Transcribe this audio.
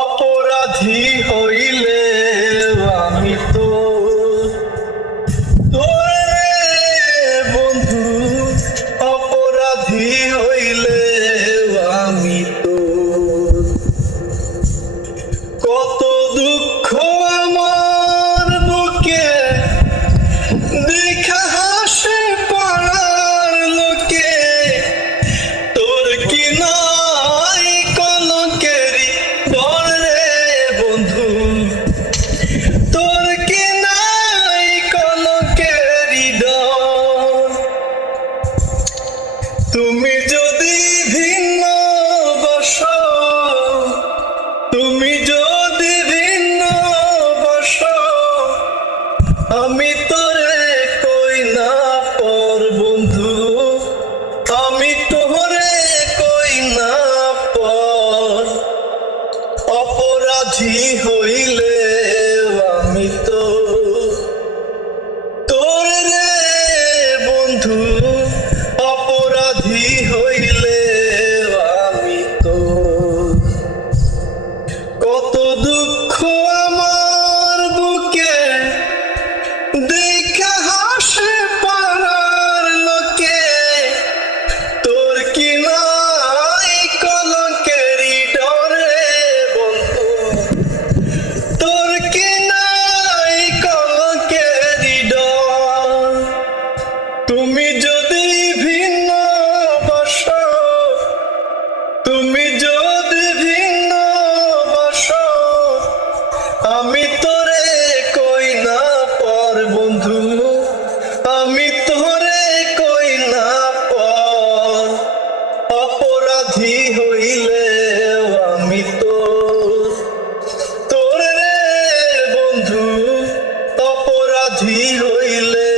অপরাধী হইলে আমি তো বন্ধু, অপরাধী হইলে আমি তো কত দুঃখ আমার বুকে দেখা হাসে পাড়ার লোকে। তোর কি নাই কলঙ্কেরি ডর রে বন্ধু, তোর কি নাই কলঙ্কেরি ডর। তুমি যদি ভিন্ন বসো, তুমি যদি ভিন্ন বসো, আমি তোরে কই না পর বন্ধু, আমি তোরে কই না পর। অপরাধী হইলে আমি তো তোর রে বন্ধু, অপরাধী হইলে আমি তো কত দুঃখ আমার বুকে দেখা হাসে পাড়ার লোকে। তোর কি নাই কলঙ্কেরি ডর রে বন্ধু, তোর কি নাই কলঙ্কেরি ডর। তুমি যদি ভিন্ন বসো, তুমি যদি ভিন্ন বসো, আমি তোরে কই না পর বন্ধু, আমি তোরে কই না পর। অপরাধী হইলে আমি তো তোর রে বন্ধু, অপরাধী হইলে